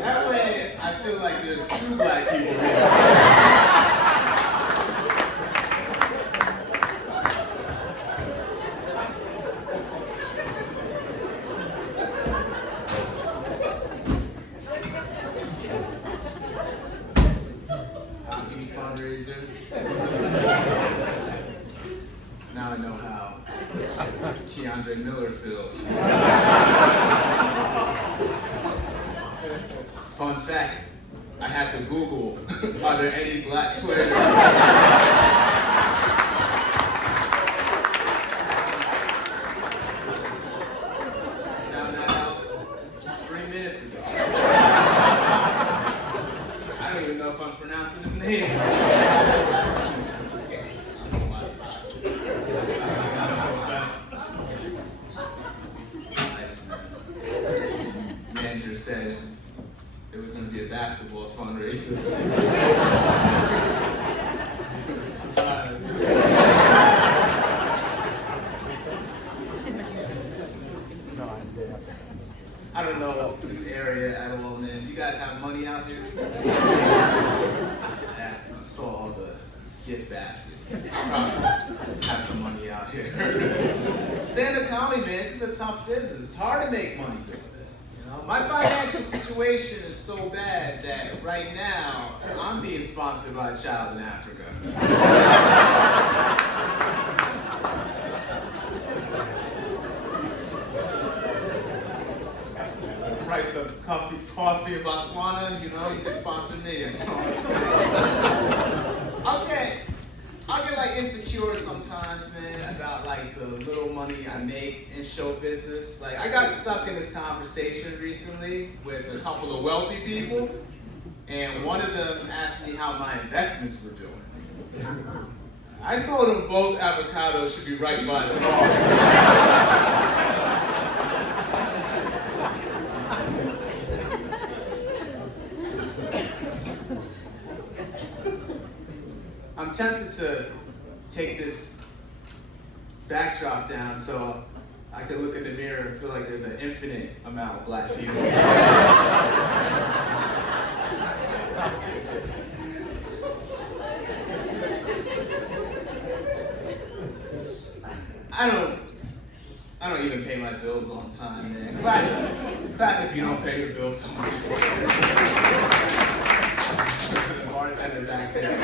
That way, I feel like there's two black people here. Fundraiser. Now I know how Keandre Miller feels. Fun fact, I had to Google, are there any black players? Found that out 3 minutes ago. I don't even know if I'm pronouncing his name. Manager said it was going to be a basketball fundraiser. Surprise. I don't know this area at all, man. Do you guys have money out here? I saw all the gift baskets. Probably have some money out here. Stand-up comedy, man, this is a tough business. It's hard to make money doing this. You know? My financial situation is so bad that right now I'm being sponsored by a child in Africa. Price of coffee in Botswana, you know, you can sponsor me and so on. I'll get like insecure sometimes, man, about like the little money I make in show business. Like I got stuck in this conversation recently with a couple of wealthy people, and one of them asked me how my investments were doing. I told them both avocados should be right by tomorrow. I'm tempted to take this backdrop down so I can look in the mirror and feel like there's an infinite amount of black people. I don't even pay my bills on time, man. Clap if you don't pay your bills on time. The bartender back there.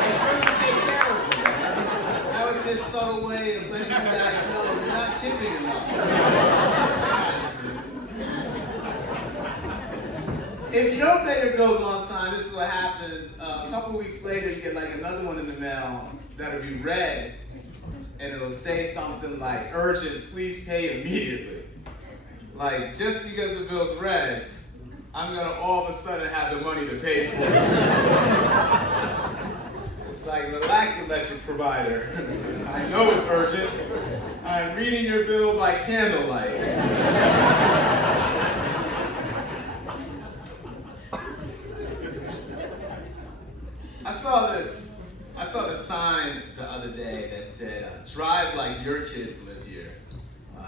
Make sure you take care of me. That was his subtle way of letting you guys know you're not tipping enough. If you don't pay your bills on time, this is what happens. A couple weeks later, you get like another one in the mail that'll be red, and it'll say something like, urgent, please pay immediately. Like, just because the bill's red, I'm gonna all of a sudden have the money to pay for it. It's like, relax, electric provider. I know it's urgent. I'm reading your bill by candlelight. I saw the sign the other day that said, drive like your kids live here.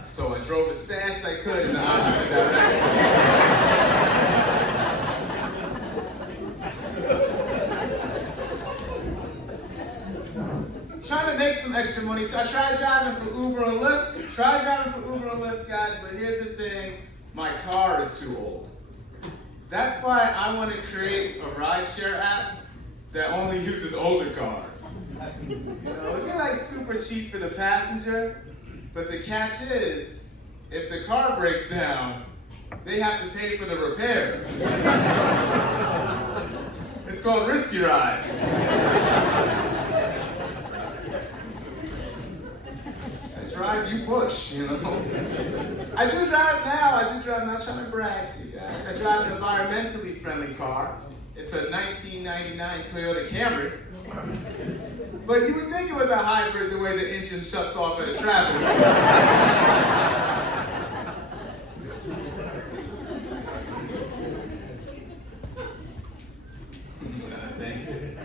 So I drove as fast as I could in the opposite direction. Trying to make some extra money. So I tried driving for Uber and Lyft. Guys, but here's the thing, my car is too old. That's why I want to create a rideshare app that only uses older cars. You know, it'd be like super cheap for the passenger, but the catch is, if the car breaks down, they have to pay for the repairs. It's called Risky Ride. I drive, you push, you know. I do drive now, I'm not trying to brag to you guys. I drive an environmentally friendly car. It's a 1999 Toyota Camry. But you would think it was a hybrid the way the engine shuts off at a traffic light. Thank you.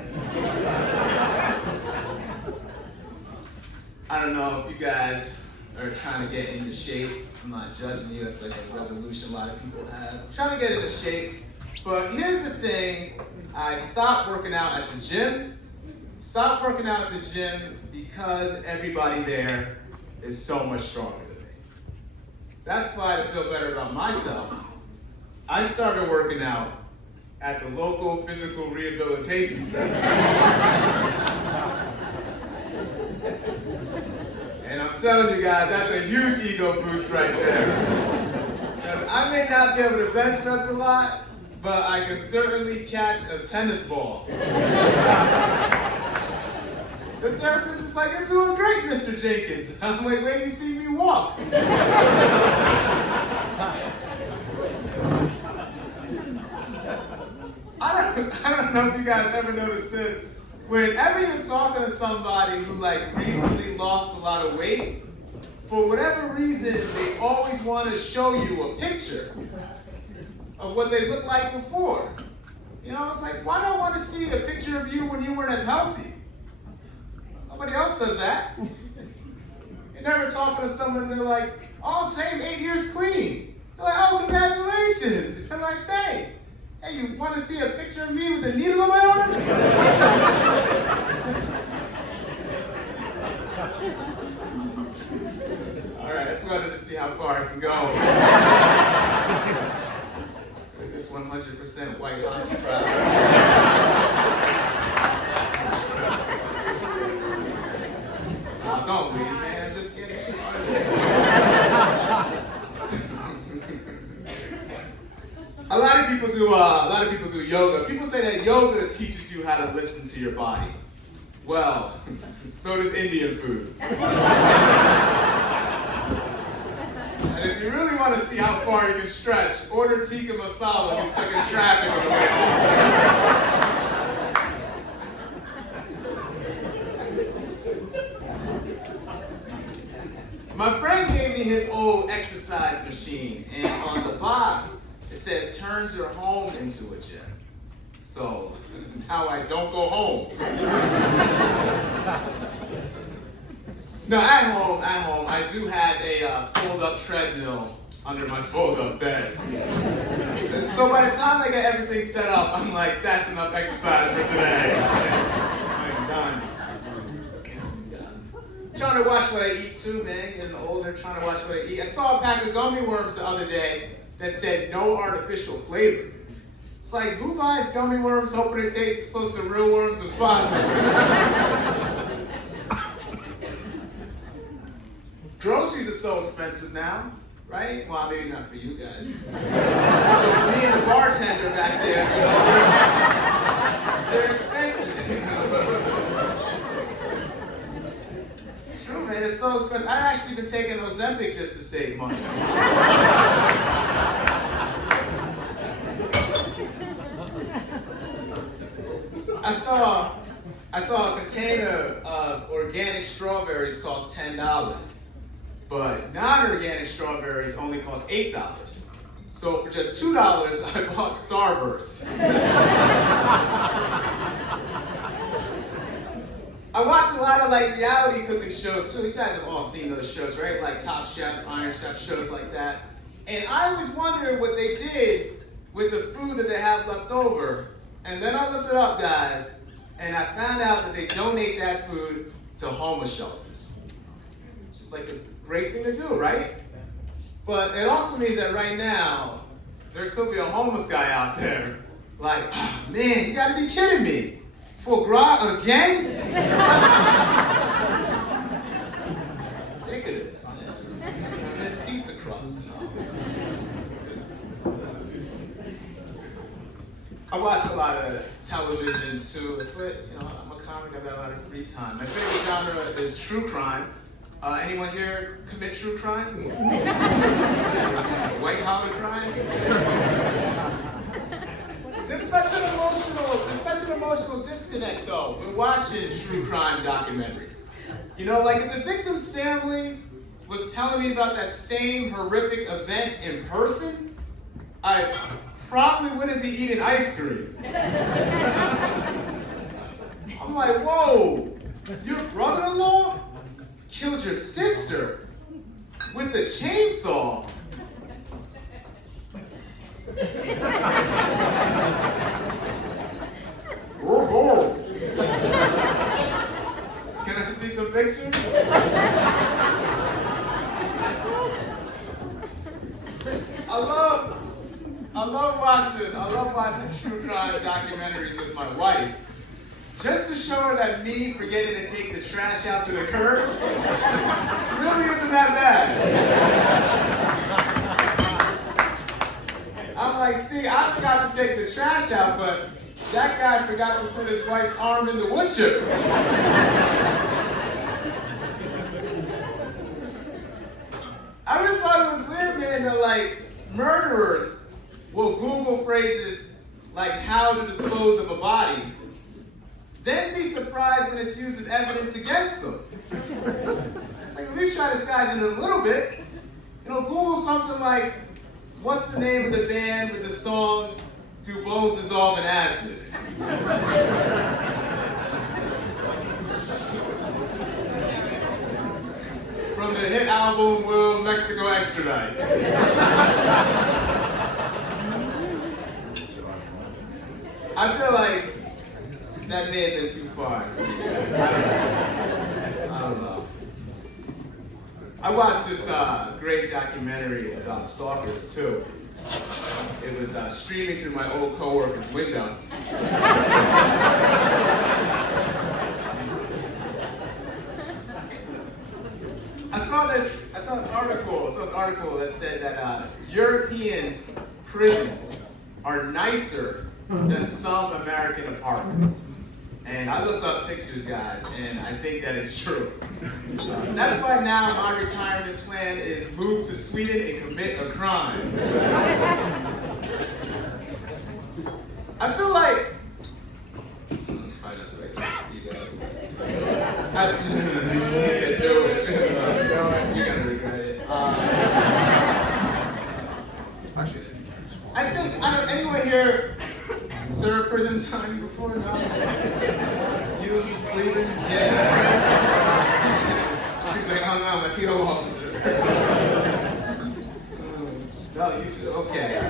don't know if you guys are trying to get into shape. I'm not judging you. That's like a resolution a lot of people have. I'm trying to get into shape. But here's the thing. I stopped working out at the gym. Stopped working out at the gym because everybody there is so much stronger than me. That's why to feel better about myself, I started working out at the local physical rehabilitation center. And I'm telling you guys, that's a huge ego boost right there. Because I may not be able to bench press a lot, but I can certainly catch a tennis ball. The therapist is like, "You're doing great, Mr. Jenkins." I'm like, "Wait till you see me walk." I don't know if you guys ever noticed this. Whenever you're talking to somebody who like recently lost a lot of weight, for whatever reason, they always want to show you a picture of what they looked like before. You know, it's like, why do I want to see a picture of you when you weren't as healthy? Nobody else does that. You're never talking to someone, they're like, "Oh, same 8 years clean." They're like, "Oh, congratulations." They're like, "Thanks. Hey, you want to see a picture of me with a needle in my arm?" All right, I just wanted to see how far I can go. With this 100% white hockey crowd. Oh, don't leave, man. I'm just getting started. A lot of people do yoga. People say that yoga teaches you how to listen to your body. Well, so does Indian food. And if you really want to see how far you can stretch, order tikka masala and get stuck in traffic on the way home. My friend gave me his old exercise machine, and on the box, it says turns your home into a gym. So now I don't go home. No, at home, I do have a fold-up treadmill under my fold-up bed. So by the time I get everything set up, I'm like, that's enough exercise for today. I'm done. Trying to watch what I eat too, man. Getting older, trying to watch what I eat. I saw a pack of gummy worms the other day that said no artificial flavor. It's like, who buys gummy worms hoping it tastes as close to real worms as possible? Groceries are so expensive now, right? Well, maybe not for you guys. Me and the bartender back there, you know, they're expensive. It's true, man. It's so expensive. I've actually been taking Ozempic just to save money. I saw a container of organic strawberries cost $10, but non-organic strawberries only cost $8. So for just $2, I bought Starburst. I watch a lot of like reality cooking shows, so you guys have all seen those shows, right? Like Top Chef, Iron Chef, shows like that. And I always wondered what they did with the food that they have left over. And then I looked it up, guys, and I found out that they donate that food to homeless shelters. Just like a great thing to do, right? But it also means that right now, there could be a homeless guy out there like, oh, man, you gotta be kidding me. Foie gras again? Sick of this, man. This pizza crust and all. I watch a lot of television too. It's what, you know, I'm a comic, I've got a lot of free time. My favorite genre is true crime. Anyone here commit true crime? White collar crime? There's such an emotional disconnect though when watching true crime documentaries. You know, like if the victim's family was telling me about that same horrific event in person, I probably wouldn't be eating ice cream. I'm like, whoa, your brother-in-law killed your sister with a chainsaw. Can I see some pictures? I love watching true crime documentaries with my wife, just to show her that me forgetting to take the trash out to the curb really isn't that bad. I'm like, see, I forgot to take the trash out, but that guy forgot to put his wife's arm in the wood chipper. I just thought it was weird, man, that like murderers will Google phrases like how to dispose of a body, then be surprised when it's used as evidence against them. It's like, at least try to disguise it a little bit. Google something like, what's the name of the band with the song, Do Bones Dissolve in Acid? From the hit album, Will Mexico Extradite? I feel like that may have been too far. I don't know. I watched this great documentary about stalkers too. It was streaming through my old coworker's window. I saw this article that said that European prisons are nicer than some American apartments. And I looked up pictures, guys, and I think that is true. That's why now my retirement plan is move to Sweden and commit a crime. I feel like, let's try not to wait for you guys. You said do it. You're gonna regret it. I think, anyone here served prison time before? No? You, Cleveland? Yeah. She's like, I'm not my PO officer. No, you said, okay.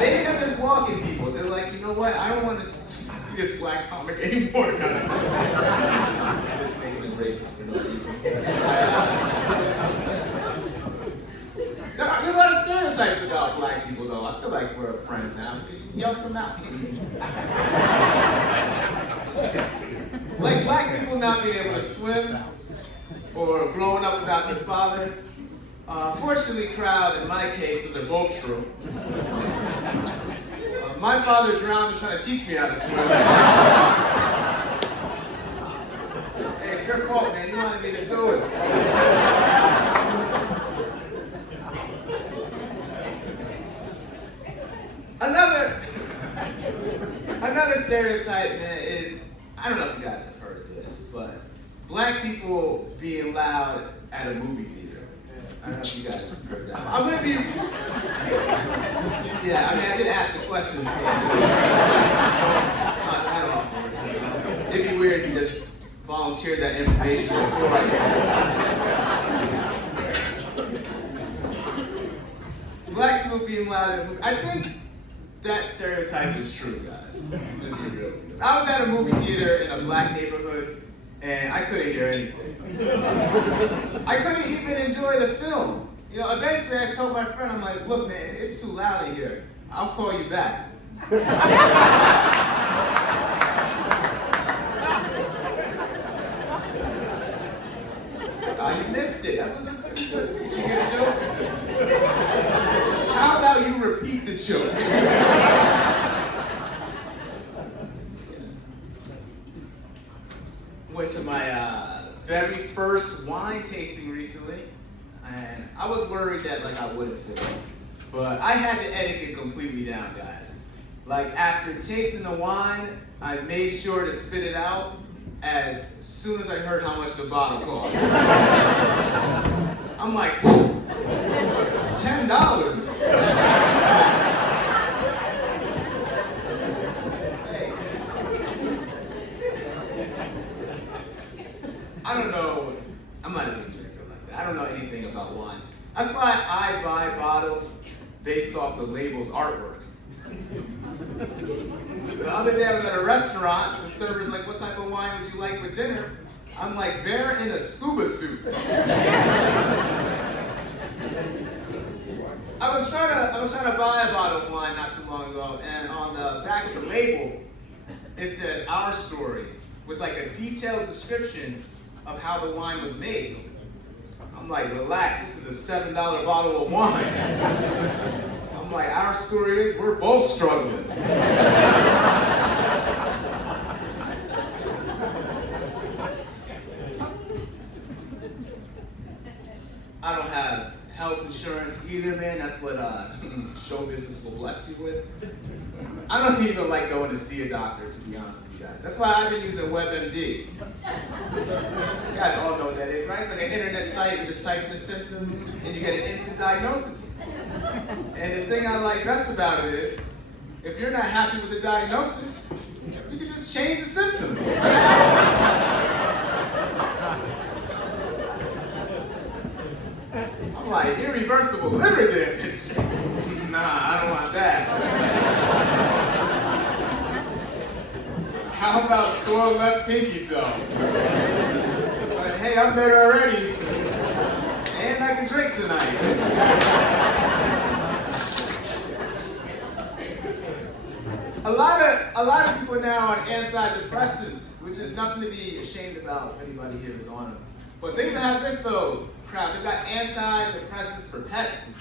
They have this walking people. They're like, you know what? I don't want to see this black comic anymore. I'm just making it racist for no reason. There's a lot of stereotypes about black people, though. I feel like we're friends now. Yell some out. Like black people not being able to swim or growing up without their father. Fortunately, crowd, in my case, those are both true. My father drowned trying to teach me how to swim. Hey, it's your fault, man. You wanted me to do it. Another stereotype, man, is, I don't know if you guys have heard of this, but black people being loud at a movie theater. I don't know if you guys have heard that. I'm gonna be, yeah, I didn't ask the question, so it's not that awkward. It'd be weird if you just volunteered that information before I black people being loud at a movie. I think that stereotype is true, guys. I'm gonna be real with this. I was at a movie theater in a black neighborhood, and I couldn't hear anything. I couldn't even enjoy the film. Eventually I told my friend, I'm like, look, man, it's too loud in here. I'll call you back. You missed it. That was a pretty good. Did you get a joke? How about you repeat the joke? Went to my very first wine tasting recently, and I was worried that I wouldn't fit in. But I had the etiquette completely down, guys. After tasting the wine, I made sure to spit it out as soon as I heard how much the bottle cost. I'm like, $10. Hey. I don't know. I might have been drinking. I don't know anything about wine. That's why I buy bottles based off the label's artwork. The other day I was at a restaurant, the server's like, what type of wine would you like with dinner? I'm like, they're in a scuba suit. I was trying to buy a bottle of wine not too long ago, and on the back of the label, it said, our story, with like a detailed description of how the wine was made. I'm like, relax, this is a $7 bottle of wine. I'm like, our story is we're both struggling. I don't have health insurance either, man. That's what show business will bless you with. I don't even like going to see a doctor, to be honest with you guys. That's why I've been using WebMD. You guys all know what that is, right? It's like an internet site. You just type in the symptoms, and you get an instant diagnosis. And the thing I like best about it is, if you're not happy with the diagnosis, you can just change the symptoms. I'm like, irreversible liver damage. Nah, I don't want that. How about sore left pinky toe? It's like, hey, I'm better already. And I can drink tonight. A lot of people now are antidepressants, which is nothing to be ashamed about if anybody here is on them. But they even have this though, crap. They've got antidepressants for pets.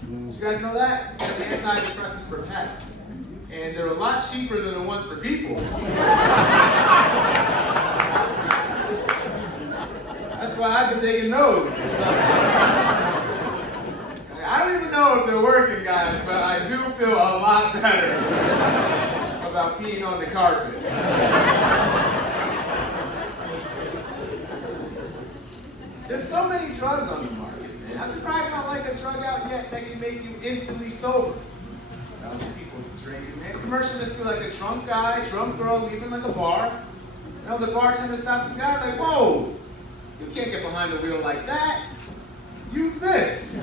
Did you guys know that? They have antidepressants for pets. And they're a lot cheaper than the ones for people. That's why I've been taking those. I don't even know if they're working, guys, but I do feel a lot better about peeing on the carpet. There's so many drugs on the market, man. I'm surprised I don't like a drug out yet that can make you instantly sober. I see people drinking, man. Commercial just feel like a drunk guy, drunk girl leaving like a bar. You know, the bartender stops the guy like, whoa, you can't get behind the wheel like that. Use this.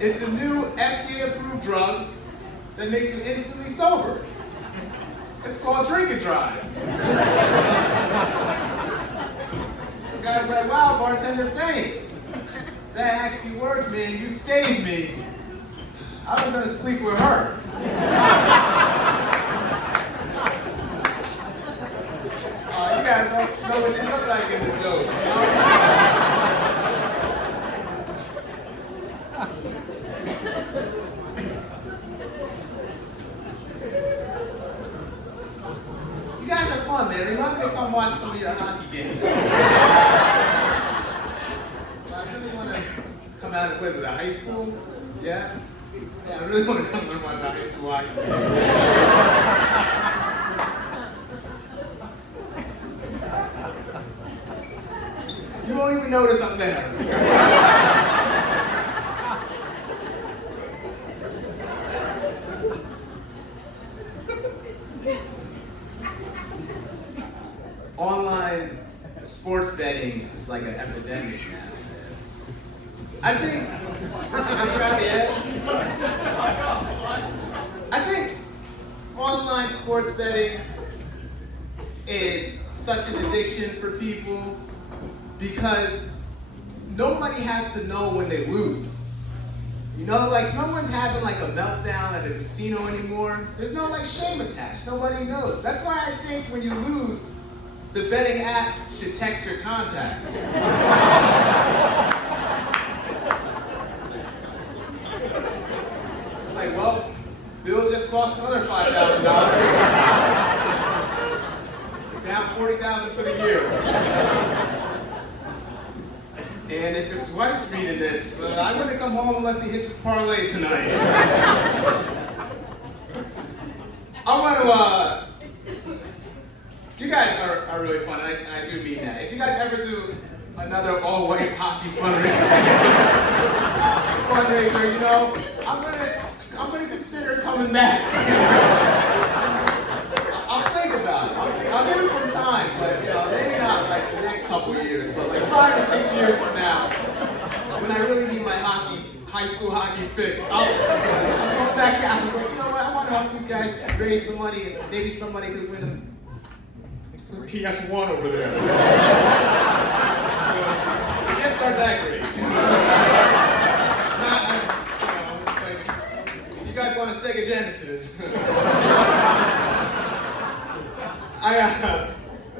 It's a new FDA-approved drug that makes you instantly sober. It's called Drink and Drive. The guy's like, wow, bartender, thanks. That actually worked, man. You saved me. I was gonna sleep with her. You guys don't know what she looked like in the joke. You know? You guys are fun, man. Remind me to come watch some of your hockey games. I really want to come out and play with a high school. Yeah? Yeah, I really want to come and watch a high school hockey game. You won't even notice I'm there. Online sports betting is like an epidemic now. I think, that's right, yeah. I think online sports betting is such an addiction for people because nobody has to know when they lose. You know, like no one's having like a meltdown at a casino anymore. There's no like shame attached. Nobody knows. That's why I think when you lose, the betting app should text your contacts. It's like, well, Bill just lost another $5,000. It's down $40,000 for the year. And if his wife's reading this, I wouldn't come home unless he hits his parlay tonight. I want to, you guys are really fun, and I do mean that. If you guys ever do another all-white hockey fundraiser, you know, I'm gonna consider coming back. I'll think about it. I'll give it some time, but you know, maybe not like the next couple years, but like 5 or 6 years from now, when I really need my high school hockey fix, I'll come back out and be like, you know what, I want to help these guys raise some money and maybe somebody could win a PS1 over there. I can't start that great. You guys want a Sega Genesis?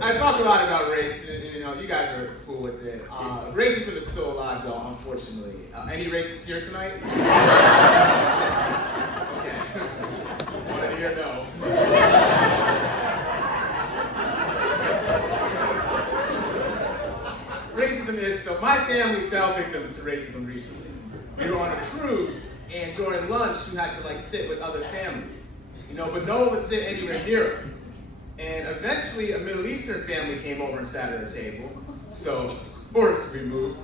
I talk a lot about race, you know, you guys are cool with it. Racism is still alive though, unfortunately. Any racists here tonight? Okay. Wanted to hear no. Racism is still, my family fell victim to racism recently. We were on a cruise, and during lunch, you had to like sit with other families, you know, but no one would sit anywhere near us. And eventually, a Middle Eastern family came over and sat at our table. So, of course, we moved.